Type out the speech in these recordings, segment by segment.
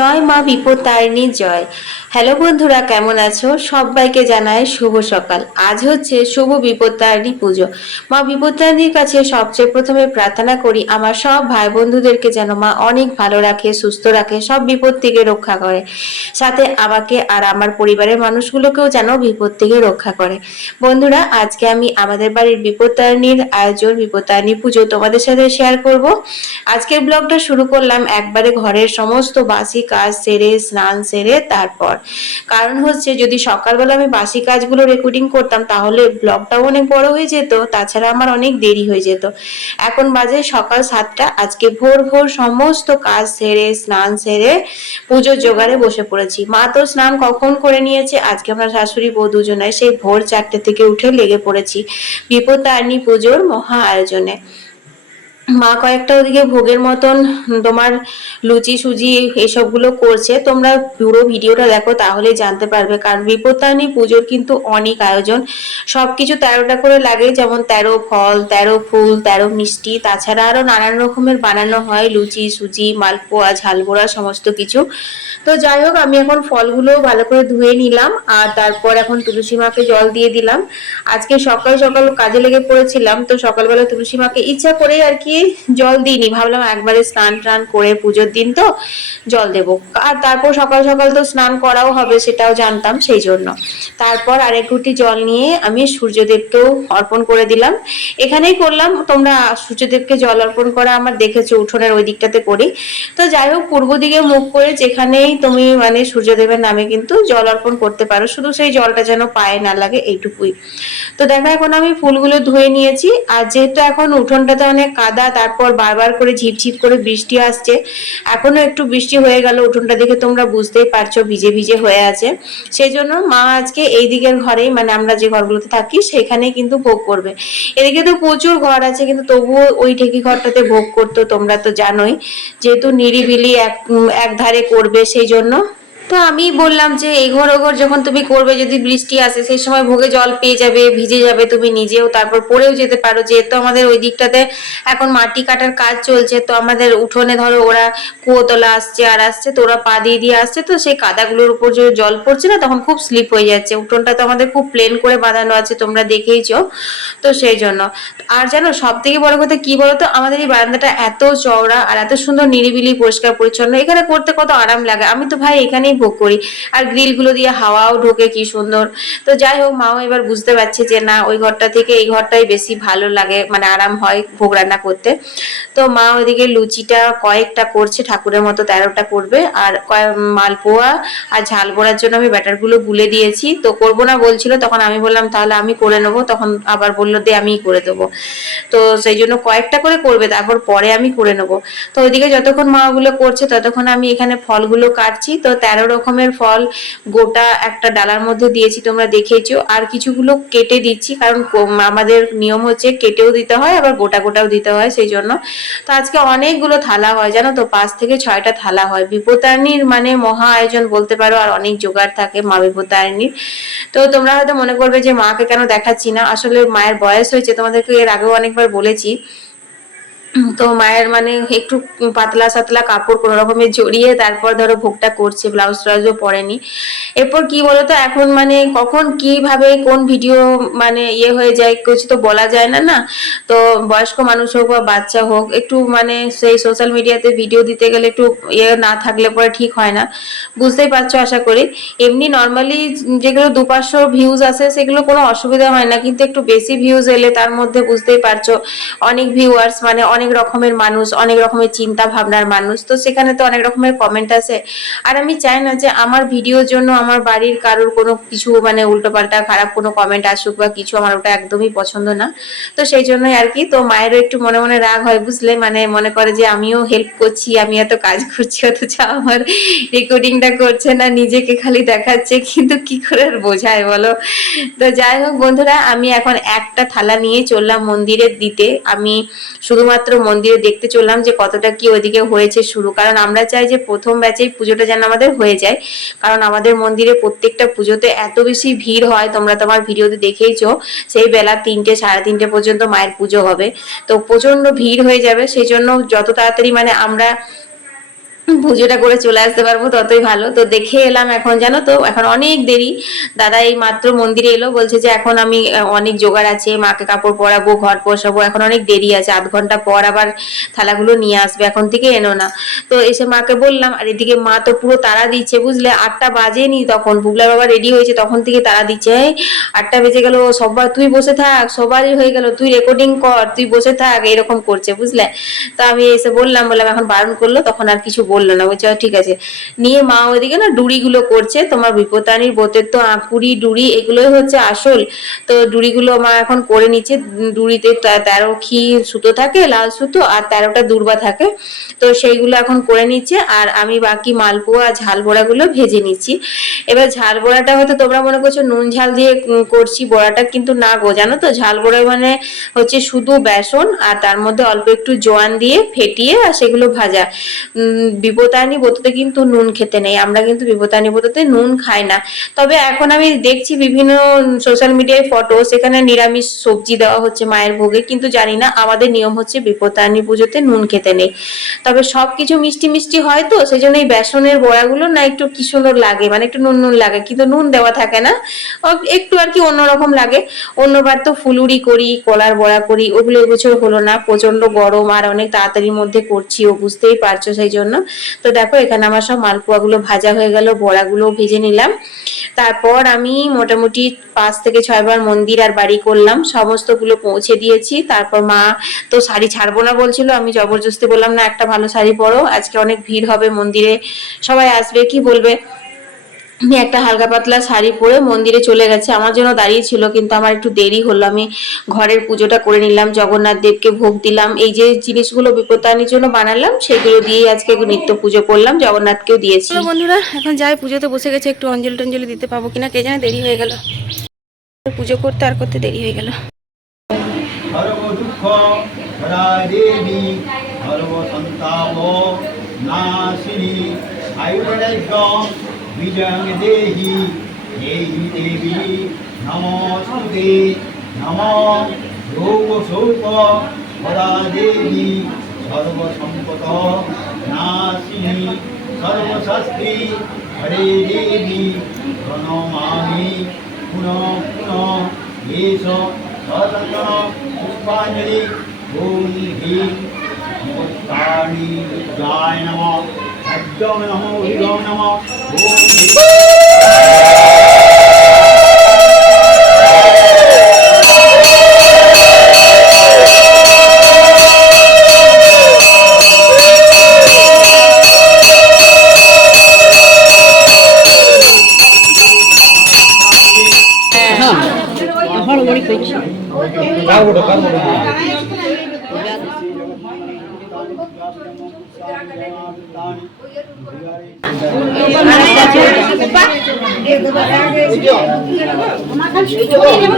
জয় মা বিপদ তারিণীর জয়। হ্যালো বন্ধুরা, কেমন আছো? সবাইকে জানাই শুভ সকাল। আজ হচ্ছে শুভ বিপদ তারিণী পুজো। মা বিপত্তারিণীর কাছে সবচেয়ে প্রথমে প্রার্থনা করি, আমার সব ভাই বন্ধুদেরকে যেন মা অনেক ভালো রাখে, সুস্থ রাখে, সব বিপদ থেকে রক্ষা করে। সাথে আমাকে আর আমার পরিবারের মানুষগুলোকেও যেন বিপদ থেকে রক্ষা করে। বন্ধুরা, আজকে আমি আমাদের বাড়ির বিপদ তারিণীর আয়োজন বিপদ তারিণী পুজো তোমাদের সাথে শেয়ার করব। আজকের ব্লগটা শুরু করলাম একবারে ঘরের সমস্ত বাসি কাজ সেরে, স্নান সেরে, তারপর কারণ হচ্ছে যদি সকালবেলা আমি বাসি কাজগুলো রেকর্ডিং করতাম, তাহলে ব্লগটাও অনেক বড় হয়ে যেত, তাছাড়া আমার অনেক দেরি হয়ে যেত। এখন বাজে সকাল সাতটা, আজকে ভোর ভোর সমস্ত কাজ সেরে, স্নান সেরে, পুজোর জোগাড়ে বসে পড়েছি। মা তো স্নান কখন করে নিয়েছে? আজকে আমরা শাশুড়ি বউ দুজনায় সেই ভোর চারটে থেকে উঠে লেগে পড়েছি বিপত্তারিণী পুজোর মহা আয়োজনে। মা কয়েকটা ওদিকে ভোগের মতন তোমার লুচি সুজি এসবগুলো করছে। তোমরা পুরো ভিডিওটা দেখো, তাহলে জানতে পারবে। কারণ বিপত্তারিণী পুজোর কিন্তু অনেক আয়োজন। সবকিছু তেরোটা করে লাগে, যেমন তেরো ফল, তেরো ফুল, তেরো মিষ্টি। তাছাড়া আরও নানান রকমের বানানো হয়, লুচি, সুজি, মালপোয়া, ঝালবোড়া, সমস্ত কিছু। তো যাই হোক, আমি এখন ফলগুলো ভালো করে ধুয়ে নিলাম, আর তারপর এখন তুলসী মাকে জল দিয়ে দিলাম। আজকে সকাল সকাল কাজে লেগে পড়েছিলাম, তো সকালবেলা তুলসী মাকে ইচ্ছা করে আর কি জল দিইনি। ভাবলাম একবারে স্নান টান করে পুজোর দিন তো জল দেব। আর তারপর সকাল সকাল তো স্নান করাও হবে সেটাও জানতাম সেই জন্য। তারপর আরেক ঘুটি জল নিয়ে আমি সূর্যদেবকেও অর্পণ করে দিলাম। এখানেই করলাম, তোমরা সূর্যদেবকে জল অর্পণ করা আমার দেখেছ, উঠোনের ওই দিকটাতে করি। তো যাই হোক, পূর্ব দিকে মুখ করে যেখানেই তুমি মানে সূর্যদেবের নামে কিন্তু জল অর্পণ করতে পারো, শুধু সেই জলটা যেন পায়ে না লাগে এইটুকুই। তো দেখো, এখন আমি ফুলগুলো ধুয়ে নিয়েছি। আর যেহেতু এখন উঠোনটাতে অনেক কাদা তারপর বারবার করে ঝিপঝিপ করে বৃষ্টি আসছে। এখনও একটু বৃষ্টি হয়ে গেল, উঠোনটা দেখে তোমরা বুঝতেই পারছ ভিজে ভিজে হয়ে আছে। সেই জন্য মা আজকে এই দিকের ঘরেই মানে আমরা যে ঘরগুলোতে থাকি সেখানে কিন্তু ভোগ করবে। এদিকে তো প্রচুর ঘর আছে, কিন্তু তবুও ওই ঠেকি ঘরটাতে ভোগ করতো তোমরা তো জানোই। যেহেতু নিরিবিলি এক এক ধারে করবে সেই জন্য তো আমি বললাম যে এই ঘর ঘর যখন তুমি করবে, যদি বৃষ্টি আসে, সেই সময় ভোগে জল পেয়ে যাবে, ভিজে যাবে তুমি নিজেও, তারপর পড়েও যেতে পারো। যেহেতু আমাদের ওই দিকটাতে এখন মাটি কাটার কাজ চলছে, তো আমাদের উঠোনে ধরো ওরা কুয়োতলা আসছে, আর আসছে তো ওরা পা দিয়ে দিয়ে আসছে, তো সেই কাদাগুলোর উপর যে জল পড়ছে না, তখন খুব স্লিপ হয়ে যাচ্ছে। উঠোনটা তো আমাদের খুব প্লেন করে বাঁধানো আছে, তোমরা দেখেইছো। তো সেই জন্য। আর জানো সব থেকে বড় কথা কি বলতো? আমাদের এই বারান্দাটা এত চওড়া আর এত সুন্দর নিরিবিলি পরিষ্কার পরিচ্ছন্ন, এখানে করতে কত আরাম লাগে। আমি তো ভাই এখানেই ভোগ করি। আর গ্রিলগুলো দিয়ে হাওয়াও ঢোকে কি সুন্দর। তো যাই হোক, মাও এবার বুঝতে পারছে যে না, ওই ঘরটা থেকে এই ঘরটাই বেশি ভালো লাগে মানে আরাম হয় ভোগ রান্না করতে। তো মা ওইদিকে লুচিটা কয়েকটা করছে, ঠাকুরের মতো তেরোটা করবে। আর মালপোয়া আর ঝাল বোড়ার জন্য আমি ব্যাটারগুলো গুলে দিয়েছি। তো করব না বলছিল, তখন আমি বললাম, তাহলে আমি করে নেব। তখন আবার বলল, দে, আমিই করে দেবো। তো সেই জন্য কয়েকটা করে করবে, তারপর পরে আমি করে নেব। তো ওইদিকে যতক্ষণ মা ওগুলো করছে, ততক্ষণ আমি এখানে ফলগুলো কাটছি। তো তেরো রকমের ফল গোটা একটা ডালার মধ্যে দিয়েছি, তোমরা দেখেছ আর কিছুগুলো কেটে দিচ্ছি, কারণ আমাদের নিয়ম হচ্ছে কেটেও দিতে হয়, আবার গোটা গোটাও দিতে হয় সেই জন্য তো আজকে অনেকগুলো থালা হয়, জানো তো? পাঁচ থেকে ছয়টা থালা হয়। বিপতারণীর মানে মহা আয়োজন বলতে পারো, আর অনেক জোগাড় থাকে মা বিপত্তারিণীর তো তোমরা হয়তো মনে করবে যে, মাকে কেন দেখাচ্ছি না? আসলে মায়ের বয়স হয়েছে, তোমাদেরকে এর আগেও অনেকবার বলেছি। তো মায়ের মানে একটু পাতলা সাতলা কাপড় কোনো রকমের জড়িয়ে তারপর ধরো ভোগটা করছে ব্লাউজ ট্রাউজও পরেনি। এরপর কি বলতো, এখন মানে কখন কীভাবে কোন ভিডিও মানে ইয়ে হয়ে যায়, কিছু তো বলা যায় না না। তো বয়স্ক মানুষ হোক বা বাচ্চা হোক, একটু মানে সেই সোশ্যাল মিডিয়াতে ভিডিও দিতে গেলে একটু ইয়ে না থাকলে পরে ঠিক হয় না। বুঝতেই পারছ আশা করি। এমনি নর্মালি যেগুলো দুপাশো ভিউজ আসে, সেগুলো কোনো অসুবিধা হয় না। কিন্তু একটু বেশি ভিউজ এলে তার মধ্যে বুঝতেই পারছ, অনেক ভিউয়ার্স মানে অনেক রকমের মানুষ, অনেক রকমের চিন্তা ভাবনার মানুষ। তো সেখানে তো অনেক রকমের কমেন্ট আসে। আর আমি চাই না যে আমার ভিডিওর জন্য আমার বাড়ির কারোর কোনো কিছু মানে উল্টোপাল্টা খারাপ কোনো কমেন্ট আসুক বা কিছু আমার ওটা একদমই পছন্দ না। তো সেই জন্যই আর কি, তো মায়েরও একটু মনে মনে রাগ হয়, বুঝলে? মানে মনে করে যে আমিও হেল্প করছি, আমি এত কাজ করছি, অথচ আমার রেকর্ডিংটা করছে না, নিজেকে খালি দেখাচ্ছে, কিন্তু কি করে আর বোঝায় বলো? তো যাই হোক বন্ধুরা, আমি এখন একটা থালা নিয়ে চললাম মন্দিরের দিতে। আমি শুধুমাত্র মন্দিরে দেখতে চললাম যে কতটা কি ওইদিকে হয়েছে শুরু। কারণ আমরা চাই যে প্রথম ব্যাচেই পুজোটা যেন আমাদের হয়ে যায়। কারণ আমাদের মন্দিরে প্রত্যেকটা পুজোতে এত বেশি ভিড় হয়, তোমরা তোমার ভিডিওতে দেখেইছো, সেই বেলা তিনটে, সাড়ে তিনটে পর্যন্ত মায়ের পুজো হবে। তো প্রচণ্ড ভিড় হয়ে যাবে, সেই জন্য যত তাড়াতাড়ি মানে আমরা পুজোটা করে চলে আসতে পারব ততই ভালো। তো দেখে এলাম এখন জানো তো এখন অনেক দেরি। দাদা এই মাত্র মন্দিরে এলো বলছে যে এখন আমি অনেক জোগাড় আছে মাকে কাপড় পরাবো ঘর পোষাবো এখন অনেক দেরি আছে আধ ঘণ্টা পর আবার থালাগুলো নিয়ে আসবে এখন থেকে এনো না। তো এসে মাকে বললাম আর এদিকে মা তো পুরো তারা দিচ্ছে বুঝলে? আটটা বাজেনি তখন বুগলা বাবা রেডি হয়েছে তখন থেকে তারা দিচ্ছে "এই, আটটা বেজে গেল সবার তুই বসে থাক সবারই হয়ে গেল তুই রেকর্ডিং কর তুই বসে থাক এরকম করছে বুঝলে? তো আমি এসে বললাম বললাম এখন বারণ করল তখন আর কিছু বলল না। বলছে "আচ্ছা, ঠিক আছে। নিয়ে মা ওইদিকে না ডুড়িগুলো করছে। তোমার বিপত্তানির বোতের তো আঁকুড়ি ডুড়ি এগুলোই হচ্ছে আসল। তো ডুড়িগুলো মা এখন করে নিচ্ছে। ডুড়িতে তেরো খি সুতো থাকে লাল সুতো আর তেরোটা দুর্বা থাকে। তো সেইগুলো এখন করে নিচ্ছে আর আমি বাকি মালপোয়া ঝাল বড়াগুলো ভেজে নিচ্ছি। এবার ঝাল বড়াটা হয়তো তোমরা মনে করছ নুন ঝাল দিয়ে করছি বড়াটা কিন্তু না গো জানো তো? ঝাল বড়া মানে হচ্ছে শুধু বেসন আর তার মধ্যে অল্প একটু জোয়ান দিয়ে ফেটিয়ে আর সেগুলো ভাজা। বিপদানি বোততে কিন্তু নুন খেতে নেই। আমরা কিন্তু বিপদানি বোততে নুন খাই না। তবে এখন আমি দেখছি বিভিন্ন সোশ্যাল মিডিয়ায় ফটো সেখানে নিরামিষ সবজি দেওয়া হচ্ছে মায়ের ভোগে। কিন্তু জানি না, আমাদের নিয়ম হচ্ছে বিপদানি পুজোতে নুন খেতে নেই। তবে সব কিছু মিষ্টি মিষ্টি হয় তো সেই জন্য এই বেসনের বড়াগুলো না একটু কি সুন্দর লাগে মানে একটু নুন নুন লাগে। কিন্তু নুন দেওয়া থাকে না একটু আর কি অন্যরকম লাগে। অন্যবার তো ফুলুরি করি, কলার বড়া করি, ওগুলো এবছর হলো না। প্রচণ্ড গরম আর অনেক তাড়াতাড়ির মধ্যে করছি, ও বুঝতেই পারছ সেই জন্য। তো দেখো, এখানে আমার সব মালপোয়াগুলো ভাজা হয়ে গেল বড়াগুলো ভেজে নিলাম। তারপর আমি মোটামুটি পাঁচ থেকে ছয়বার মন্দির আর বাড়ি করলাম, সমস্তগুলো পৌঁছে দিয়েছি। তারপর মা তো শাড়ি ছাড়বো না বলছিল, আমি জবরদস্তি বললাম, না, একটা ভালো শাড়ি পরো, আজকে অনেক ভিড় হবে মন্দিরে, সবাই আসবে, কি বলবে? একটা হালকা পাতলা শাড়ি পরে মন্দিরে চলে গেছে। আমার জন্য দাঁড়িয়ে ছিল কিন্তু আমার একটু দেরি হলো। আমি ঘরের পুজোটা করে নিলাম জগন্নাথ দেবকে ভোগ দিলাম। এই যে জিনিসগুলো বিপত্তানির জন্য বানালাম সেগুলো দিয়েই আজকে নিত্য পুজো করলাম জগন্নাথকেও দিয়েছি। বন্ধুরা এখন যাই পুজোতে বসে গেছে একটু অঞ্জলি টঞ্জলি দিতে পাবো কিনা কে জানে দেরি হয়ে গেল। পুজো করতে আর করতে দেরি হয়ে গেল। সন্তাপ নাশিনী বিজয়ং দেহি দেহি দেবী নমস্তুতে নম যোগ শৌক দেবী সর্বসম্পত নাশিনী সর্বশাস্ত্রী হরে দেবী প্রণমামি পুনঃ পুনঃ এষ সদন পুষ্পাঞ্জলি ওম হ্রিং নমস্কারি জয় নম ভদ্রম নম উদ্গম নম ওম হ্রিং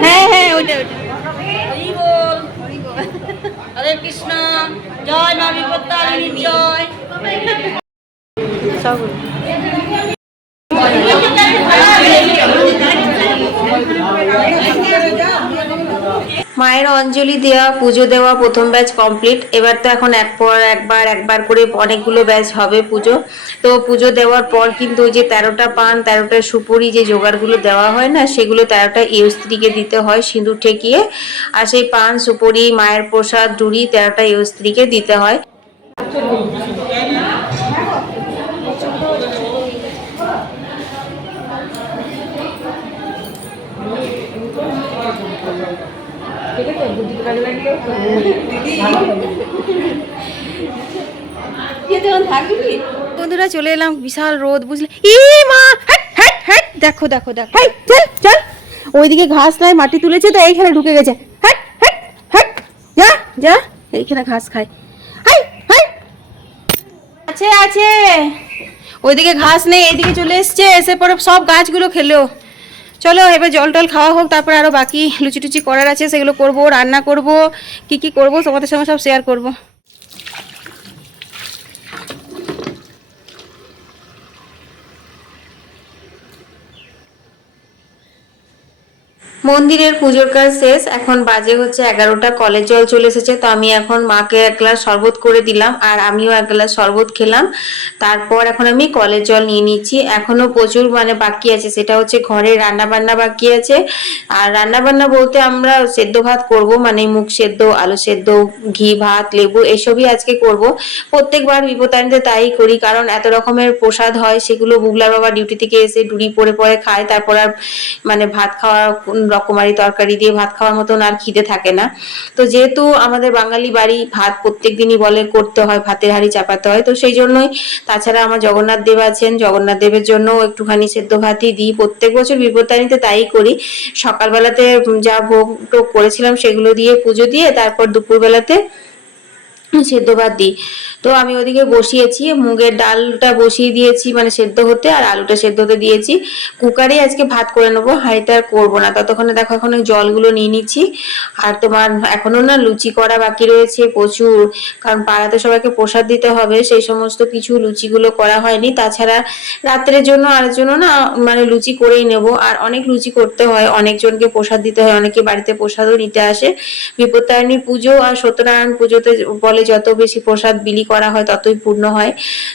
হ্যাঁ হ্যাঁ ওইটা ওইটা হরি বল হরে কৃষ্ণ জয় মা বিপত্তারিণী জয় সব মায়ের অঞ্জলি দেওয়া পুজো দেওয়া, প্রথম ব্যাচ কমপ্লিট এবার তো এখন এক পর একবার একবার করে অনেকগুলো ব্যাচ হবে পুজো। তো পুজো দেওয়ার পর কিন্তু ওই যে তেরোটা পান, তেরোটা সুপুরি যে জোগাড়গুলো দেওয়া হয় না, সেগুলো তেরোটা ইউ স্ত্রীকে দিতে হয় সিঁদুর ঠেকিয়ে। আর সেই পান, সুপুরি, মায়ের প্রসাদ ডুরি তেরোটা ইউ স্ত্রীকে দিতে হয়। বন্ধুরা চলে এলাম, বিশাল রোদ, বুঝলে? ই মা! দেখো দেখো দেখো। চল চল ওইদিকে ঘাস নাই, মাটি তুলেছে তো, এইখানে ঢুকে গেছে। যা যা, এইখানে ঘাস খায়। Hi hi! আছে আছে! ওইদিকে ঘাস নেই, এইদিকে চলে এসছে, এসে পরে সব গাছগুলো খেলো। চলো, এবার জল টল খাওয়া হোক, তারপরে আরও বাকি লুচি টুচি করার আছে, সেগুলো করব, রান্না করব, কি কি করব, তোমাদের সঙ্গে সব শেয়ার করব। মন্দিরের পুজোর কাজ শেষ, এখন বাজে হচ্ছে এগারোটা কলের জল চলে এসেছে, তো আমি এখন মাকে এক গ্লাস শরবত করে দিলাম, আর আমিও এক গ্লাস শরবত খেলাম। তারপর এখন আমি কলের জল নিয়ে নিচ্ছি, এখনও প্রচুর মানে বাকি আছে, সেটা হচ্ছে ঘরে রান্না বান্না বাকি আছে, আর রান্না বান্না বলতে আমরা সেদ্ধ ভাত করব মানে মুখ সেদ্ধ, আলু সেদ্ধ, ঘি, ভাত, লেবু, এসবই আজকে করব। প্রত্যেকবার বিপদানিতে তাই করি, কারণ এত রকমের প্রসাদ হয়, সেগুলো বুগলার বাবা ডিউটি থেকে এসে ডুরি পরে পরে খায়, তারপর আর মানে ভাত খাওয়া রকমারি তরকারি দিয়ে ভাত খাওয়ার মতন আর খিদে থাকে না। তো যেহেতু আমাদের বাঙালি বাড়ি ভাত প্রত্যেক দিনই বলে করতে হয়, ভাতের হাড়ি চাপাতে হয়, তো সেই জন্যই তাছাড়া আমার জগন্নাথ দেব আছেন, জগন্নাথ দেবের জন্য একটুখানি সেদ্ধ ভাতই দিই। প্রত্যেক বছর বিপত্তারিতে তাই করি। সকালবেলাতে যা ভোগ টোগ করেছিলাম সেগুলো দিয়ে পুজো দিয়ে তারপর দুপুরবেলাতে সেদ্ধ ভাত দিই। তো আমি ওদিকে বসিয়েছি, মুগের ডালটা বসিয়ে দিয়েছি মানে সেদ্ধ হতে আর আলুটা সেদ্ধ হতে দিয়েছি। কুকারে আজকে ভাত করে নেব হাঁড়িতে আর করব না। ততক্ষণে দেখো এখন ওই জলগুলো নিয়ে নিচ্ছি। আর তোমার এখনও না লুচি করা বাকি রয়েছে প্রচুর, কারণ পাড়াতে সবাইকে প্রসাদ দিতে হবে, সেই সমস্ত কিছু লুচিগুলো করা হয়নি। তাছাড়া রাত্রের জন্য আর জন্য না মানে লুচি করেই নেব। আর অনেক লুচি করতে হয়, অনেকজনকে প্রসাদ দিতে হয়, অনেকে বাড়িতে প্রসাদও নিতে আসে। বিপত্তারিণী পুজো আর সত্যনারায়ণ পুজোতে বলে যত বেশি প্রসাদ বিলি করা হয়, ততই পূর্ণ হয়।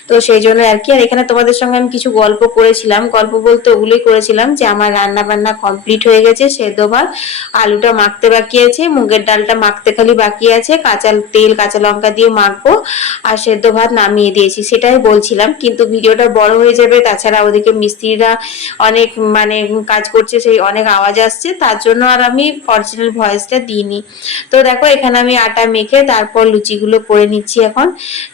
তো সেই জন্য আর কি, আর এখানে তোমাদের সঙ্গে আমি কিছু গল্প করেছিলাম। গল্প বলতে ওগুলোই করেছিলাম যে আমার রান্না বান্না কমপ্লিট হয়ে গেছে, সেদ্ধ ভাত, আলুটা মাখতে বাকি আছে, মুগের ডালটা মাখতে খালি বাকি আছে, কাঁচা তেল, কাঁচা লঙ্কা দিয়ে মাখবো, আর সেদ্ধ ভাত নামিয়ে দিয়েছি, সেটাই বলছিলাম। কিন্তু ভিডিওটা বড় হয়ে যাবে, তাছাড়া ওদিকে মিস্ত্রিরা অনেক মানে কাজ করছে, সেই অনেক আওয়াজ আসছে, তার জন্য আর আমি অরিজিনাল ভয়েসটা দিইনি। তো দেখো, এখানে আমি আটা মেখে, তারপর লুচিগুলো করে নিচ্ছি এখন।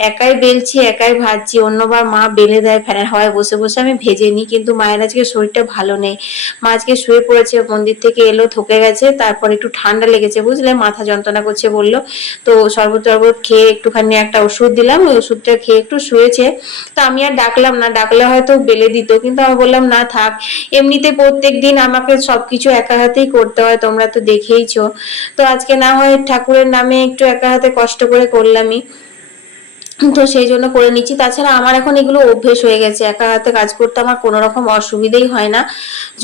একাই বেলছি, একাই ভাজছি, অন্যবার মা বেলে দেয় ফ্যানের হাওয়ায় বসে বসে আমি ভেজে নিই, কিন্তু মায়ের আজকে শরীরটা ভালো নেই। মা আজকে শুয়ে পড়েছে, মন্দির থেকে এলো, থকে গেছে, তারপর একটু ঠান্ডা লেগেছে, বুঝলে? মাথা যন্ত্রণা করছে বলল। তো শরবত টরবত খেয়ে একটুখানি একটা ওষুধ দিলাম, ওই ওষুধটা খেয়ে একটু শুয়েছে। তো আমি আর ডাকলাম না, ডাকলে হয়তো বেলে দিত, কিন্তু আমি বললাম, না, থাক। এমনিতে প্রত্যেক দিন আমাকে সবকিছু একা হাতেই করতে হয়, তোমরা তো দেখেইছো। তো আজকে না হয় ঠাকুরের নামে একটু একা হাতে কষ্ট করে করলামই তো সেই জন্য করে নিচ্ছি। তাছাড়া আমার এখন এগুলো অভ্যেস হয়ে গেছে। একা হাতে কাজ করতে আমার কোনো রকম অসুবিধেই হয় না।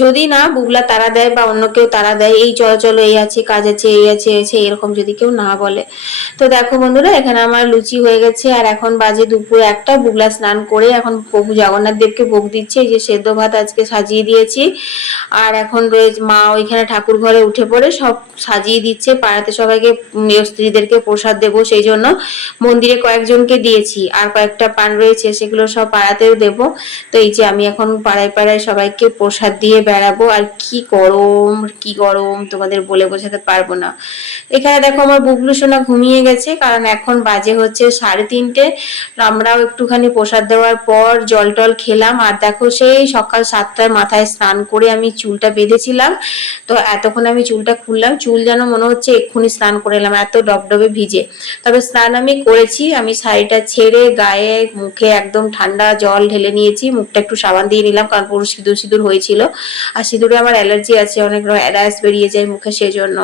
যদি না বুবলা তারা দেয় বা অন্য কেউ তারা দেয়, এই চলো চলো, এই আছে, কাজ আছে, এই আছে আছে, এরকম যদি কেউ না বলে। তো দেখো বন্ধুরা, এখানে আমার লুচি হয়ে গেছে। আর এখন বাজে দুপুর একটা। বুগলা স্নান করে এখন প্রভু জগন্নাথ দেবকে ভোগ দিচ্ছে। এই যে সেদ্ধ ভাত আজকে সাজিয়ে দিয়েছি। আর এখন রয়েছে মা ওইখানে ঠাকুর ঘরে উঠে পড়ে সব সাজিয়ে দিচ্ছে। পাড়াতে সবাইকে স্ত্রীদেরকে প্রসাদ দেবো সেই জন্য। মন্দিরে কয়েকজনকে দিয়েছি। আর কয়েকটা পান রয়েছে, সেগুলো সব পাড়াতেও দেবো। তো এই যে আমি এখন পাড়ায় পাড়ায় সবাইকে প্রসাদ দিয়ে বেড়াবো। আর কি গরম কি গরম, তোমাদের বলে বোঝাতে পারব না। এখানে দেখো আমার বুবলু সোনা ঘুমিয়ে গেছে, কারণ এখন বাজে হচ্ছে সাড়ে তিনটে। আমরাও একটুখানি প্রসাদ দেওয়ার পর জল টল খেলাম। আর দেখো সেই সকাল সাতটায় মাথায় স্নান করে আমি চুলটা বেঁধেছিলাম। তো এতক্ষণ আমি চুলটা খুললাম। চুল যেন মনে হচ্ছে এক্ষুনি স্নান করে এলাম, এত ডবডবে ভিজে। তবে স্নান আমি করেছি, আমি শাড়িটা ছেড়ে গায়ে মুখে একদম ঠান্ডা জল ঢেলে নিয়েছি। মুখটা একটু সাবান দিয়ে নিলাম কারণ পুরো সিঁদুর সিঁদুর হয়েছিল। আর সিঁদুরে আমার অ্যালার্জি আছে অনেক র্যাশ বেরিয়ে যায় মুখে সেজন্য।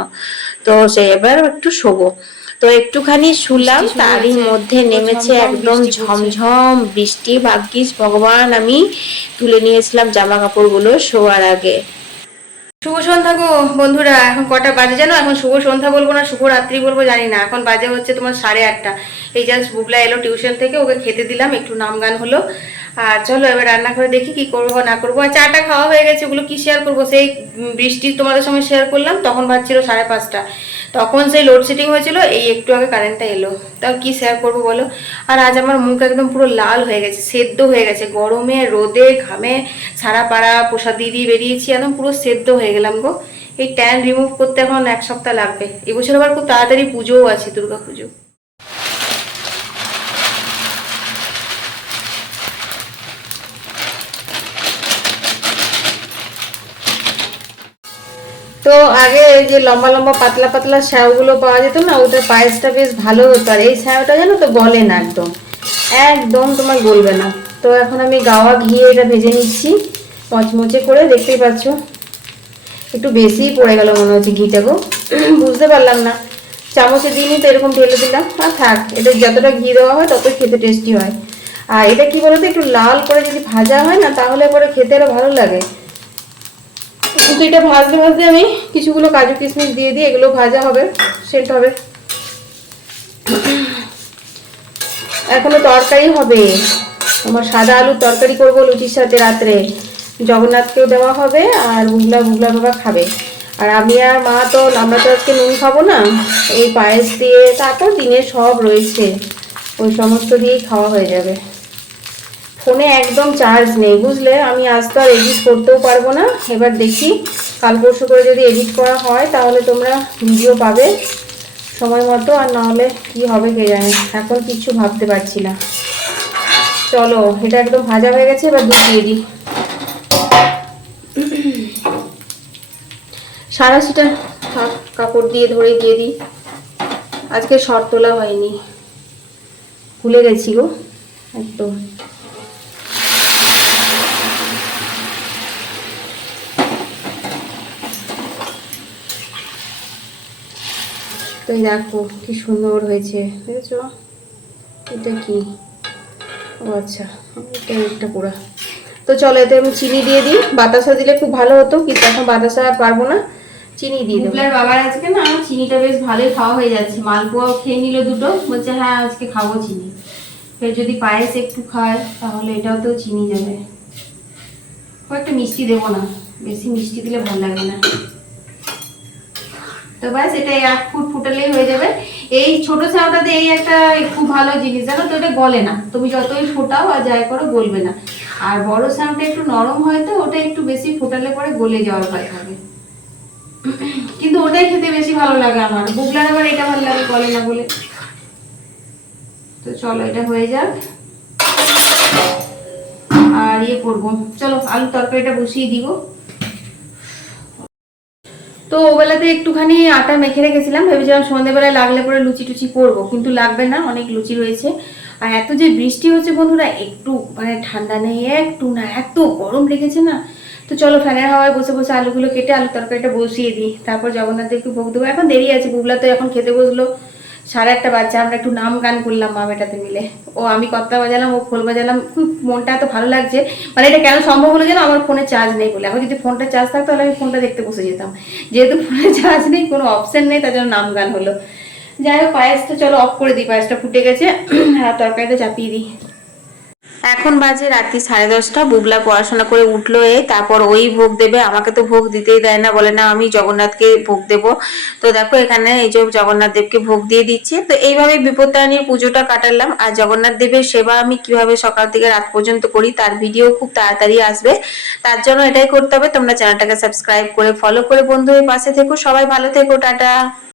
তো সে এবার একটু শোবো। তো একটুখানি শুলাম তারই মধ্যে নেমেছে একদম ঝমঝম বৃষ্টি। ভাগ্যিস ভগবান আমি তুলে নিয়েছিলাম জামা কাপড়গুলো শোয়ার আগে। শুভ সন্ধ্যা গো বন্ধুরা, এখন কটা বাজে জানো? এখন শুভ সন্ধ্যা বলব না, শুভ রাত্রি বলব জানি না। এখন বাজে হচ্ছে তোমার সাড়ে আটটা। এই জাস্ট বুবলা এলো টিউশন থেকে, ওকে খেতে দিলাম, একটু নাম গান হলো। আর চলো এবার রান্না করে দেখি কি করব না করব। আর চাটা খাওয়া হয়ে গেছে, ওগুলো কি শেয়ার করব? সেই বৃষ্টি তোমাদের সঙ্গে শেয়ার করলাম, তখন বাজছিল সাড়ে পাঁচটা। তখন সেই লোডশেডিং হয়েছিল, এই একটু আগে কারেন্টটা এলো। তাও কি শেয়ার করব বলো? আর আজ আমার মুখ একদম পুরো লাল হয়ে গেছে, সেদ্ধ হয়ে গেছে। গরমে, রোদে, ঘামে সারা পাড়া প্রসাদ দিয়ে বেরিয়েছি, একদম পুরো সেদ্ধ হয়ে গেলাম গো। এই ট্যান রিমুভ করতে এখন এক সপ্তাহ লাগবে। এবছর আবার খুব তাড়াতাড়ি পুজোও আছে দুর্গা পুজো তো আগে যে লম্বা লম্বা পাতলা পাতলা স্যাওগুলো পাওয়া যেত না, ওটার পায়েসটা বেশ ভালো হতো। আর এই স্যাওটা জানো তো গলে না একদম। একদম তোমার গলবে না। তো এখন আমি গাওয়া ঘিয়ে এটা ভেজে নিচ্ছি, মচমচে করে, দেখতেই পাচ্ছ। একটু বেশিই পড়ে গেল মনে হচ্ছে ঘিটা গো। বুঝতে পারলাম না। চামচে দিইনি তো এরকম ঢেলে দিলাম। আর থাক, এটা যতটা ঘি দেওয়া হয় ততই খেতে টেস্টি হয়। আর এটা কি বলতো, একটু লাল করে যদি ভাজা হয় না, তাহলে পরে খেতে আরও ভালো লাগে। কিন্তু এটা ভাজতে ভাজতে আমি কিছুগুলো কাজু কিশমিশ দিয়ে দিই, এগুলো ভাজা হবে সেট হবে। এখনও তরকারি হবে। তোমার সাদা আলুর তরকারি করব লুচির সাথে রাত্রে। জগন্নাথকেও দেওয়া হবে আর বুগলা বুগলা বাবা খাবে। আর আমি আর মা তো, আমরা তো আজকে নুন খাব না। এই পায়েস দিয়ে তারপর দিনে সব রয়েছে। ওই সমস্ত দিয়েই খাওয়া হয়ে যাবে। ফোনে একদম চার্জ নেই, বুঝলে? আমি আজ তো আর এডিট করতেও পারব না। এবার দেখি, কাল পরশু করে যদি এডিট করা হয়, তাহলে তোমরা ভিডিও পাবে সময় মতো, আর নাহলে কি হবে কে জানে? এখন কিচ্ছু ভাবতে পারছি না। চলো, এটা একদম ভাজা হয়ে গেছে, এবার দুধ দিয়ে দিই। সারাশিটা থাক, কাপড় দিয়ে ধরে দিয়ে দিই। আজকে শর্ট তোলা হয়নি। ভুলে গেছি গো, একদম। তো এই দেখো, কি সুন্দর হয়েছে দেখেছ এটা কি? ও আচ্ছা এটা একটা পুরা তো চলো এতে আমি চিনি দিয়ে দিই। বাতাসা দিলে খুব ভালো হতো, কিন্তু এখন বাতাসা আর পারব না। চিনি দিয়ে দেবো। বুবলার বাবার আজকে না আমার চিনিটা বেশ ভালোই খাওয়া হয়ে যাচ্ছে। মালপোয়াও খেয়ে নিল দুটো, বলছে হ্যাঁ আজকে খাব চিনি। ফের যদি পায়েস একটু খায়, তাহলে এটাও তো চিনি যাবে কয়েকটা মিষ্টি দেবো না, বেশি মিষ্টি দিলে ভালো লাগে না। তো ব্যাস, এটা এক ফুট ফুটালেই হয়ে যাবে। এই ছোট চাউটাতে এই একটা খুব ভালো জিনিস, জানো তো, এটা গলে না। তুমি যতই ফোটাও আর যাই করো, গলবে না। আর বড় চাউটা একটু নরম হয় তো, ওটা একটু বেশি ফোটালে পরে গলে যাওয়ার ভয় থাকে কিন্তু ওটাই খেতে বেশি ভালো লাগে আমার। বুগলার আবার এটা ভালো লাগে, গলে না বলে তো চলো, এটা হয়ে যাক। আর ইয়ে করব। চলো আলু তরকারিটা বসিয়ে দিব। তো ওবেলাতে একটুখানি আটা মেখে রেখেছিলাম, ভেবেছিলাম সন্ধ্যেবেলায় লাগলে পরে লুচি টুচি করব, কিন্তু লাগবে না, অনেক লুচি রয়েছে। আর এত যে বৃষ্টি হচ্ছে বন্ধুরা, একটু মানে ঠান্ডা নেই, একটু না, এত গরম লেগেছে না। তো চলো ফ্যানের হাওয়ায় বসে বসে আলুগুলো কেটে আলু তরকারিটা বসিয়ে দিই। তারপর জগন্নাথ একটু ভোগ দেবো। এখন দেরি আছে, বুবলা তো এখন খেতে বসল। সাড়ে একটা বাচ্চা আমরা একটু নাম গান করলাম মা বেটাতে মিলে। ও আমি কর্তা বাজালাম, ও খোল বাজালাম, খুব মনটা এত ভালো লাগছে। মানে এটা কেন সম্ভব হলো যেন আমার ফোনে চার্জ নেই বলে? এখন যদি ফোনটা চার্জ থাকতো, তাহলে আমি ফোনটা দেখতে বসে যেতাম। যেহেতু ফোনে চার্জ নেই, কোনো অপশন নেই, তার জন্য নাম গান হলো। যাই হোক পায়েসটা চলো অফ করে দিই, পায়েসটা ফুটে গেছে। আর তরকারিটা চাপিয়ে দিই। এখন বাজে রাত্রি সাড়ে দশটা, বুবলা পড়াশোনা করে উঠল এ, তারপর ওই ভোগ দেবে, আমাকে তো ভোগ দিতেই দেয় না, বলে না আমি জগন্নাথকে ভোগ দেব। তো দেখো এখানে এই যে জগন্নাথ দেবকে ভোগ দিয়ে দিচ্ছে, তো এইভাবে বিপত্তায়নীর পুজোটা কাটালাম, আর জগন্নাথ দেবের সেবা আমি কীভাবে সকাল থেকে রাত পর্যন্ত করি, তার ভিডিও খুব তাড়াতাড়ি আসবে। তার জন্য এটাই করতে হবে, তোমরা চ্যানেলটাকে সাবস্ক্রাইব করে ফলো করে বন্ধু পাশে থেকো, সবাই ভালো থেকো, টাটা।